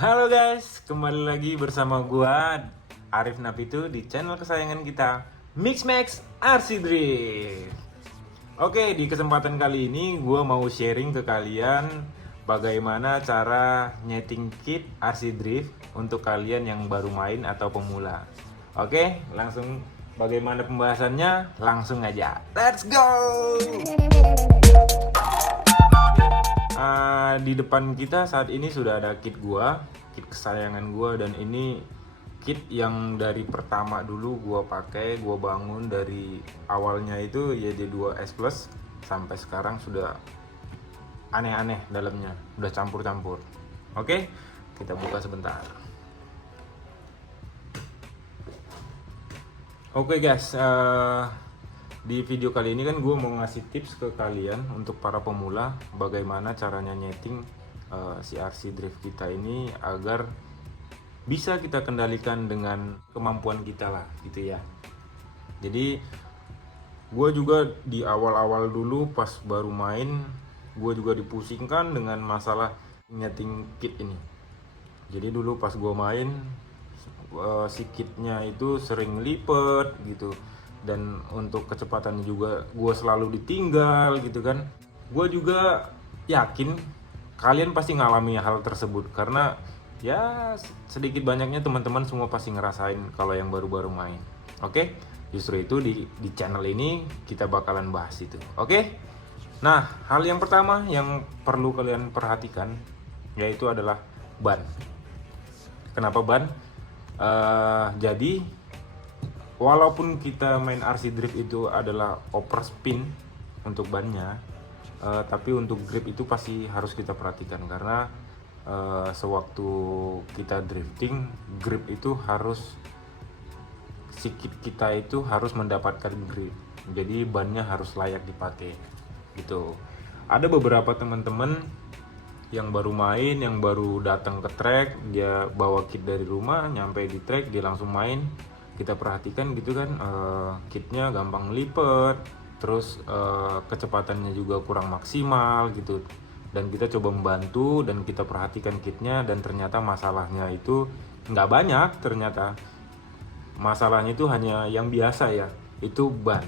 Halo guys, kembali lagi bersama gua Arif Napitu di channel kesayangan kita Mix Max RC Drift. Oke, di kesempatan kali ini gua mau sharing ke kalian bagaimana cara nyeting kit RC Drift untuk kalian yang baru main atau pemula. Oke, langsung bagaimana pembahasannya? Langsung aja. Let's go. Di depan kita saat ini sudah ada kit kit kesayangan gua, dan ini kit yang dari pertama dulu gua pakai, gua bangun dari awalnya itu YD2S Plus sampai sekarang sudah aneh-aneh dalamnya, udah campur-campur. Oke, kita buka sebentar. Oke guys, di video kali ini kan gue mau ngasih tips ke kalian untuk para pemula bagaimana caranya nyeting si RC Drift kita ini agar bisa kita kendalikan dengan kemampuan kita lah gitu ya. Jadi gue juga di awal-awal dulu pas baru main, gue juga dipusingkan dengan masalah nyeting kit ini. Jadi dulu pas gue main si kitnya itu sering lipet gitu, dan untuk kecepatannya juga gue selalu ditinggal gitu kan. Gue juga yakin kalian pasti ngalami hal tersebut, karena ya sedikit banyaknya teman-teman semua pasti ngerasain kalau yang baru-baru main. Oke, justru itu di channel ini kita bakalan bahas itu. Oke, nah hal yang pertama yang perlu kalian perhatikan yaitu adalah ban. Kenapa ban? Jadi walaupun kita main RC Drift itu adalah over spin untuk bannya, tapi untuk grip itu pasti harus kita perhatikan, karena sewaktu kita drifting, grip itu harus sikit kita itu harus mendapatkan grip. Jadi bannya harus layak dipakai gitu. Ada beberapa teman-teman yang baru main, yang baru datang ke track, dia bawa kit dari rumah, nyampe di track dia langsung main. Kita perhatikan gitu kan, kitnya gampang lipet, terus kecepatannya juga kurang maksimal gitu, dan kita coba membantu dan kita perhatikan kitnya, dan ternyata masalahnya itu nggak banyak. Ternyata masalahnya itu hanya yang biasa ya, itu ban.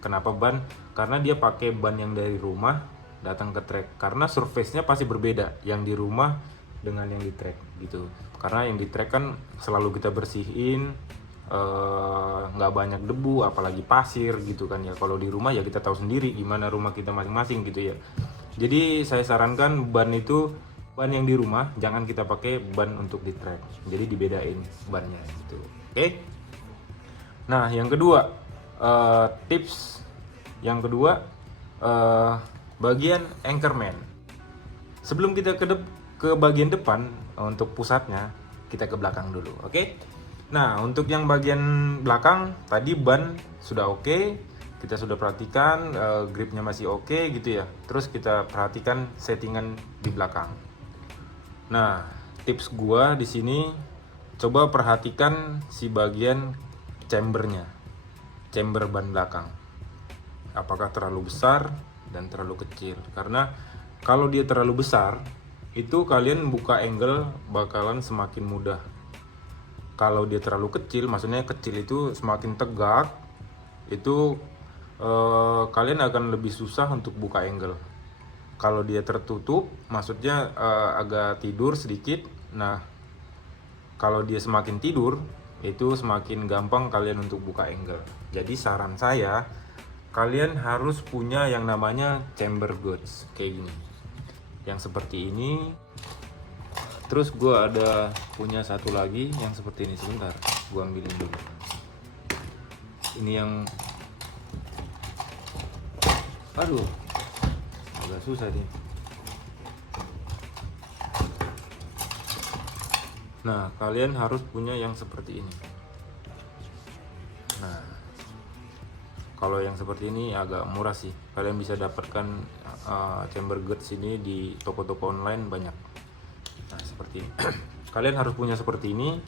Kenapa ban? Karena dia pakai ban yang dari rumah datang ke track, karena surface-nya pasti berbeda yang di rumah dengan yang di track gitu. Karena yang di track kan selalu kita bersihin, nggak banyak debu apalagi pasir gitu kan ya. Kalau di rumah ya kita tahu sendiri gimana rumah kita masing-masing gitu ya. Jadi saya sarankan ban ban yang di rumah jangan kita pakai ban untuk di track, jadi dibedain bannya gitu. Oke. Nah yang kedua, tips yang kedua, bagian anchorman. Sebelum kita ke bagian depan untuk pusatnya, kita ke belakang dulu. Oke. Nah, untuk yang bagian belakang tadi ban sudah oke, kita sudah perhatikan gripnya masih oke gitu ya. Terus kita perhatikan settingan di belakang. Nah, tips gua di sini, coba perhatikan si bagian chambernya, chamber ban belakang. Apakah terlalu besar dan terlalu kecil? Karena kalau dia terlalu besar, itu kalian buka angle bakalan semakin mudah. Kalau dia terlalu kecil, maksudnya kecil itu semakin tegak, itu kalian akan lebih susah untuk buka angle. Kalau dia tertutup, maksudnya agak tidur sedikit. Nah, kalau dia semakin tidur, itu semakin gampang kalian untuk buka angle. Jadi saran saya, kalian harus punya yang namanya chamber gauge kayak gini, yang seperti ini. Terus gue ada punya satu lagi yang seperti ini. Sebentar, gue ambilin dulu. Ini yang, aduh, agak susah nih. Nah, kalian harus punya yang seperti ini. Nah, kalau yang seperti ini agak murah sih. Kalian bisa dapatkan chamber gauge ini di toko-toko online banyak. Nah, seperti ini. Kalian harus punya seperti ini.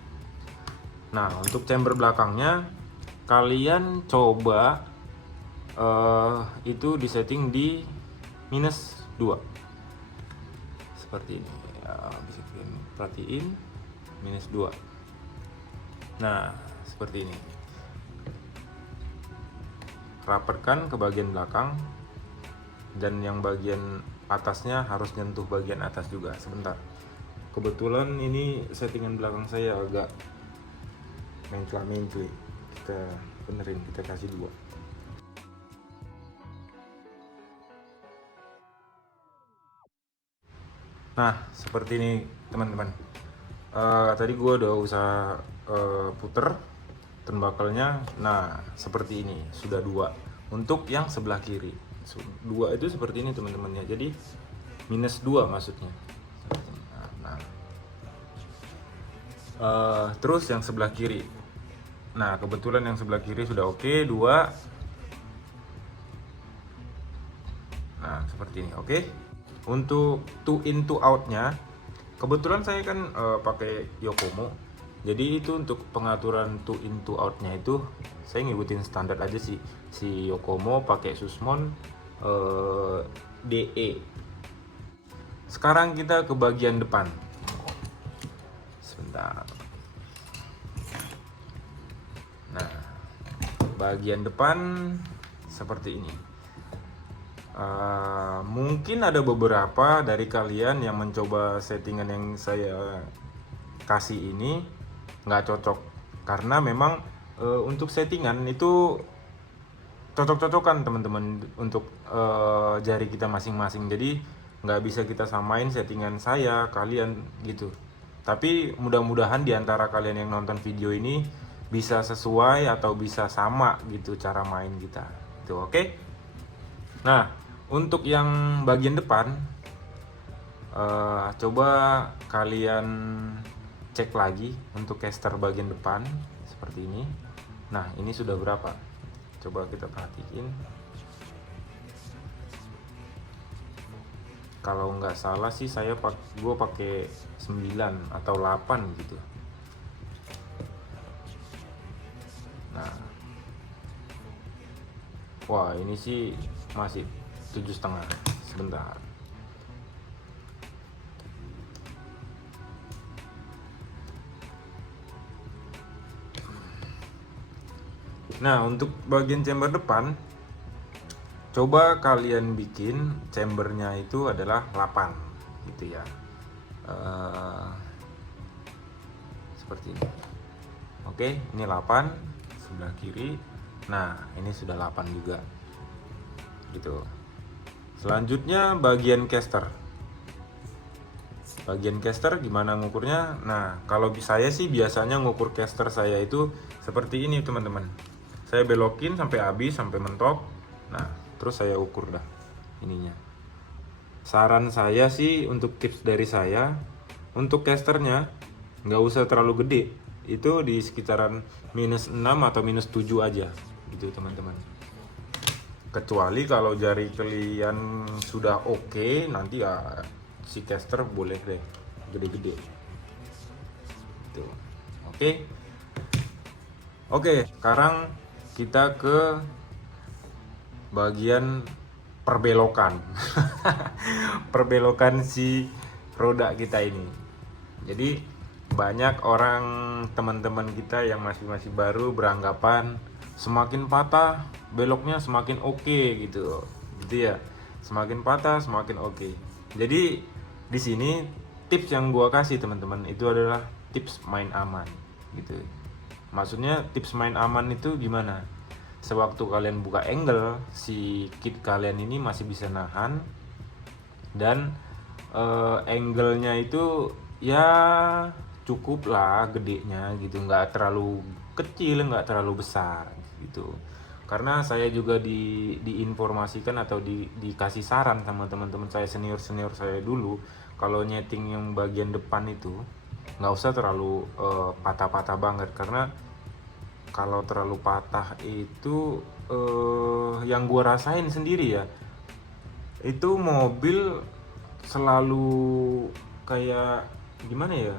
Nah, untuk chamber belakangnya kalian coba itu disetting di -2 seperti ini ya, bisa perhatiin -2. Nah seperti ini, rapatkan ke bagian belakang, dan yang bagian atasnya harus nyentuh bagian atas juga. Sebentar, kebetulan ini settingan belakang saya agak mencla-mencli, kita benerin, kita kasih 2. Nah seperti ini teman-teman. Tadi gue udah usaha puter turnbuckle-nya. Nah seperti ini, sudah 2 untuk yang sebelah kiri. 2 itu seperti ini teman-temannya, jadi -2 maksudnya. Nah, terus yang sebelah kiri. Nah kebetulan yang sebelah kiri sudah oke, 2. Nah seperti ini, oke. Untuk 2 in 2 out-nya, kebetulan saya kan pakai Yokomo, jadi itu untuk pengaturan 2 in 2 out-nya itu saya ngikutin standar aja sih, si Yokomo pakai Susmon DE. Sekarang kita ke bagian depan. Sebentar. Nah bagian depan seperti ini. Mungkin ada beberapa dari kalian yang mencoba settingan yang saya kasih ini nggak cocok, karena memang untuk settingan itu cocok-cocokan teman-teman untuk jari kita masing-masing, jadi nggak bisa kita samain settingan saya kalian gitu. Tapi mudah-mudahan diantara kalian yang nonton video ini bisa sesuai atau bisa sama gitu cara main kita itu, oke? Nah untuk yang bagian depan, coba kalian cek lagi untuk caster bagian depan seperti ini. Nah ini sudah berapa? Coba kita perhatiin. Kalau nggak salah sih gue pakai 9 atau 8 gitu. Nah, wah ini sih masih 7,5. Sebentar. Nah untuk bagian chamber depan, coba kalian bikin chambernya itu adalah 8 gitu ya. Seperti ini. Oke, ini 8 sebelah kiri. Nah ini sudah 8 juga gitu. Selanjutnya bagian caster. Bagian caster gimana ngukurnya? Nah kalau saya sih biasanya ngukur caster saya itu seperti ini teman-teman. Saya belokin sampai habis, sampai mentok. Nah terus saya ukur dah ininya. Saran saya sih untuk tips dari saya, untuk casternya nggak usah terlalu gede, itu di sekitaran -6 atau -7 aja gitu teman-teman. Kecuali kalau jari kalian sudah oke, nanti ya si caster boleh deh gede-gede gitu. Oke, sekarang kita ke bagian perbelokan. Perbelokan si roda kita ini. Jadi banyak orang, teman-teman kita yang masih baru beranggapan semakin patah beloknya semakin oke gitu ya. Semakin patah semakin oke. Jadi di sini tips yang gua kasih teman-teman itu adalah tips main aman gitu. Maksudnya tips main aman itu gimana? Sewaktu kalian buka angle, si kit kalian ini masih bisa nahan, dan angle-nya itu ya cukup lah gedenya gitu, nggak terlalu kecil, nggak terlalu besar gitu. Karena saya juga diinformasikan atau dikasih saran sama teman-teman saya, senior saya dulu, kalau nyeting yang bagian depan itu nggak usah terlalu patah-patah banget, karena kalau terlalu patah itu yang gua rasain sendiri ya, itu mobil selalu kayak gimana ya,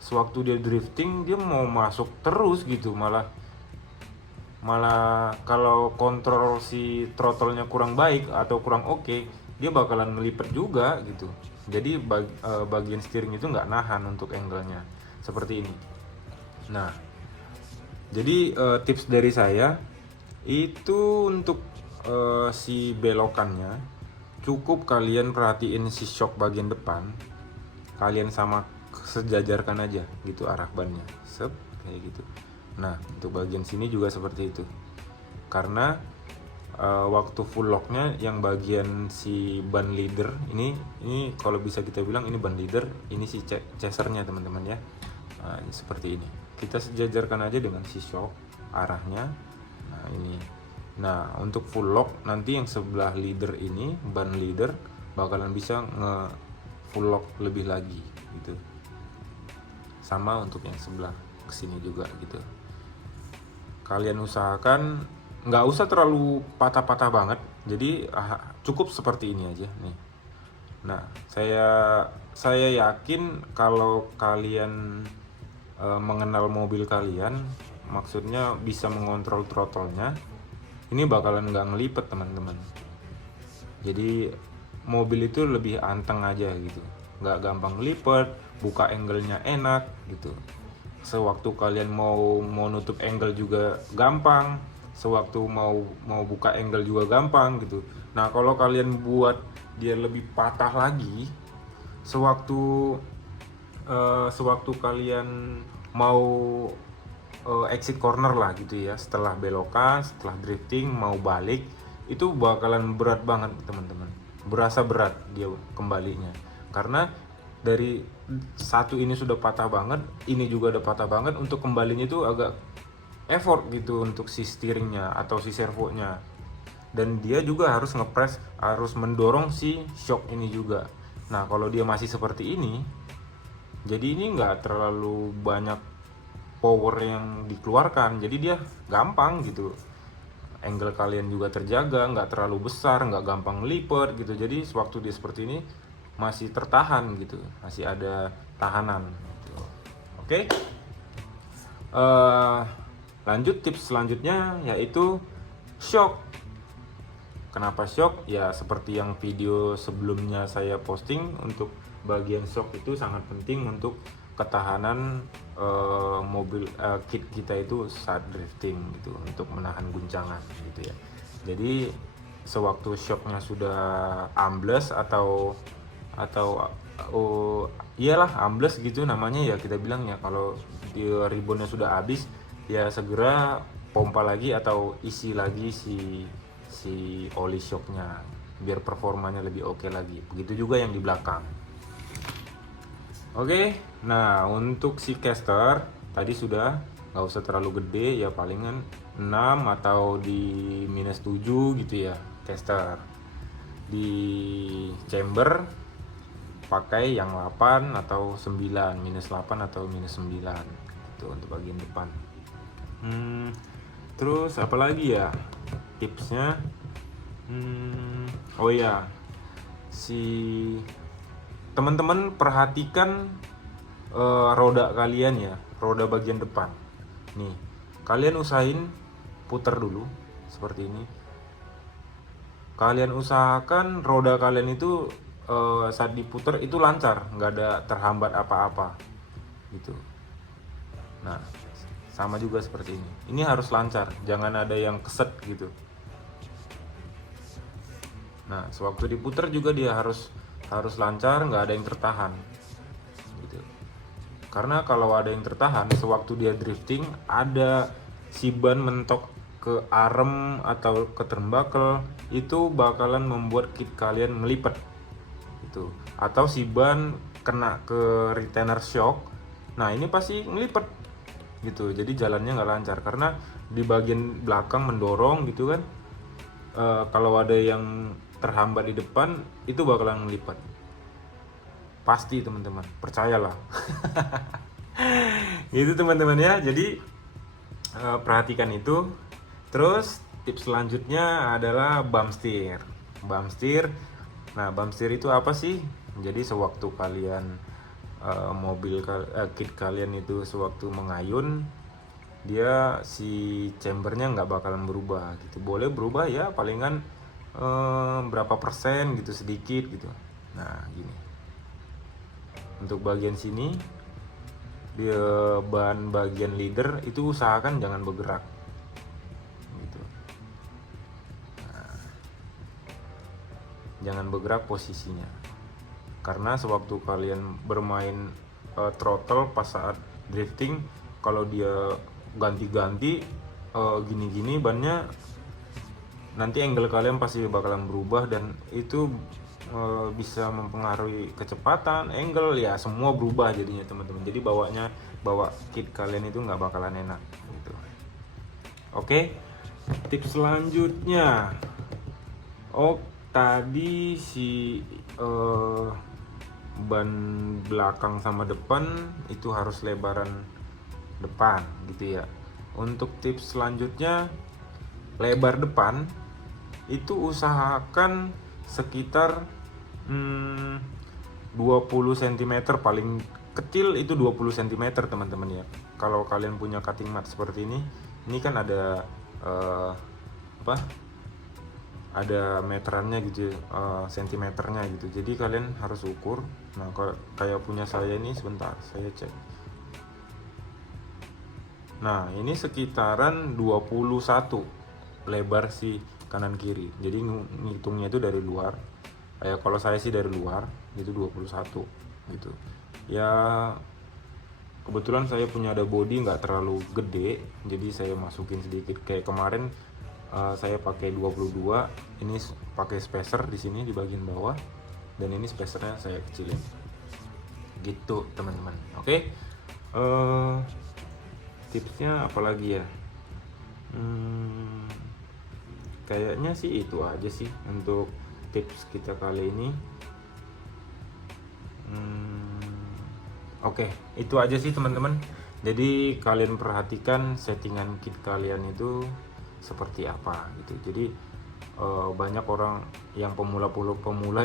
sewaktu dia drifting dia mau masuk terus gitu, malah kalau kontrol si throttle-nya kurang baik atau kurang oke, dia bakalan ngelipet juga gitu. Jadi bagian steering itu nggak nahan untuk angle-nya seperti ini. Nah, jadi tips dari saya itu untuk si belokannya, cukup kalian perhatiin si shock bagian depan, kalian sama sejajarkan aja gitu arah bannya, sep kayak gitu. Nah, untuk bagian sini juga seperti itu, karena waktu full locknya yang bagian si ban leader ini kalau bisa kita bilang ini ban leader, ini si chasernya teman-teman ya. Nah, ini seperti ini, kita sejajarkan aja dengan si shock arahnya. Nah ini, nah untuk full lock nanti yang sebelah leader ini, ban leader bakalan bisa nge full lock lebih lagi gitu, sama untuk yang sebelah kesini juga gitu. Kalian usahakan nggak usah terlalu patah-patah banget, jadi cukup seperti ini aja nih. Nah, saya yakin kalau kalian mengenal mobil kalian, maksudnya bisa mengontrol throttle-nya, ini bakalan nggak ngelipet teman-teman. Jadi mobil itu lebih anteng aja gitu, nggak gampang ngelipet, buka angle-nya enak gitu. Sewaktu kalian mau nutup angle juga gampang, sewaktu mau buka angle juga gampang gitu. Nah, kalau kalian buat dia lebih patah lagi, sewaktu kalian mau exit corner lah gitu ya, setelah belokan, setelah drifting mau balik, itu bakalan berat banget teman-teman, berasa berat dia kembalinya, karena dari satu ini sudah patah banget, ini juga udah patah banget, untuk kembalinya itu agak effort gitu untuk si steeringnya atau si servonya, dan dia juga harus ngepres, harus mendorong si shock ini juga. Nah, kalau dia masih seperti ini, jadi ini nggak terlalu banyak power yang dikeluarkan, jadi dia gampang gitu, angle kalian juga terjaga, nggak terlalu besar, nggak gampang lipet gitu. Jadi sewaktu dia seperti ini masih tertahan gitu, masih ada tahanan gitu. Oke. Lanjut, tips selanjutnya yaitu shock. Kenapa shock? Ya seperti yang video sebelumnya saya posting, untuk bagian shock itu sangat penting untuk ketahanan mobil kit kita itu saat drifting gitu, untuk menahan guncangan gitu ya. Jadi sewaktu shocknya sudah ambles atau iyalah ambles gitu namanya ya, kita bilang ya, kalau di ribbonnya sudah habis ya segera pompa lagi atau isi lagi si oli shocknya biar performanya lebih oke lagi. Begitu juga yang di belakang. Oke, nah untuk si caster tadi sudah nggak usah terlalu gede ya, palingan 6 atau di -7 gitu ya caster. Di chamber pakai yang 8 atau 9, -8 atau -9 gitu untuk bagian depan. Terus apalagi ya tipsnya? Oh ya, si teman-teman perhatikan roda kalian ya, roda bagian depan nih, kalian usahain putar dulu seperti ini. Kalian usahakan roda kalian itu saat diputar itu lancar, nggak ada terhambat apa-apa gitu. Nah, sama juga seperti ini, ini harus lancar, jangan ada yang keset gitu. Nah, sewaktu diputar juga dia harus lancar, nggak ada yang tertahan gitu. Karena kalau ada yang tertahan sewaktu dia drifting, ada si ban mentok ke arm atau ke turnbuckle, itu bakalan membuat kit kalian ngelipet gitu. Atau si ban kena ke retainer shock, nah ini pasti ngelipet gitu. Jadi jalannya nggak lancar karena di bagian belakang mendorong gitu kan. Kalau ada yang terhambat di depan, itu bakalan ngelipat pasti teman-teman, percayalah. Gitu teman-teman ya, jadi perhatikan itu. Terus tips selanjutnya adalah bump steer. Nah, bump steer itu apa sih? Jadi sewaktu kalian kit kalian itu sewaktu mengayun, dia si chambernya nggak bakalan berubah gitu. Boleh berubah ya palingan berapa persen gitu, sedikit gitu. Nah gini, Untuk bagian sini di ban bagian leader itu usahakan jangan bergerak gitu. Nah, jangan bergerak posisinya, karena sewaktu kalian bermain throttle pas saat drifting, kalau dia ganti-ganti gini-gini bannya, nanti angle kalian pasti bakalan berubah, dan itu bisa mempengaruhi kecepatan, angle, ya semua berubah jadinya teman-teman. Jadi bawa kit kalian itu nggak bakalan enak gitu. Oke, tips selanjutnya, tadi si ban belakang sama depan itu harus lebaran depan gitu ya. Untuk tips selanjutnya, lebar depan itu usahakan sekitar 20 cm, paling kecil itu 20 cm teman-teman ya. Kalau kalian punya cutting mat seperti ini kan ada ada meterannya gitu, sentimeternya gitu. Jadi kalian harus ukur. Nah, kayak punya saya ini, sebentar saya cek. Nah, ini sekitaran 21 lebar si kanan kiri. Jadi ngitungnya itu dari luar. Kalau saya sih dari luar itu 21 gitu. Ya kebetulan saya punya ada body nggak terlalu gede, jadi saya masukin sedikit. Kayak kemarin saya pakai 22, ini pakai spacer di sini di bagian bawah, dan ini spacernya saya kecilin. Gitu teman-teman. Oke. Tipsnya apalagi ya? Kayaknya sih itu aja sih untuk tips kita kali ini. Oke, itu aja sih teman-teman. Jadi kalian perhatikan settingan kit kalian itu seperti apa gitu. Jadi banyak orang yang pemula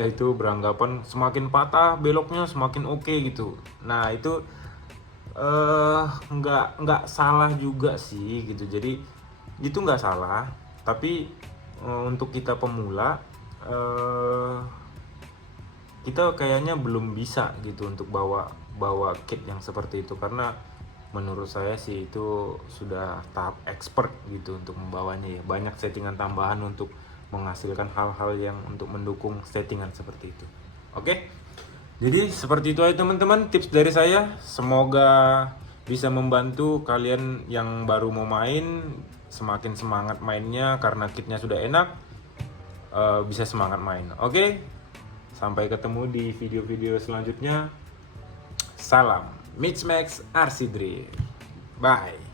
itu beranggapan semakin patah beloknya semakin oke gitu. Nah itu nggak salah juga sih gitu. Jadi itu nggak salah, tapi untuk kita pemula kita kayaknya belum bisa gitu untuk bawa kit yang seperti itu, karena menurut saya sih itu sudah tahap expert gitu untuk membawanya ya. Banyak settingan tambahan untuk menghasilkan hal-hal yang untuk mendukung settingan seperti itu. Oke, jadi seperti itu aja teman-teman tips dari saya. Semoga bisa membantu kalian yang baru mau main, semakin semangat mainnya karena kitnya sudah enak, bisa semangat main. Oke, sampai ketemu di video-video selanjutnya. Salam Mixmax RC Drift. Bye.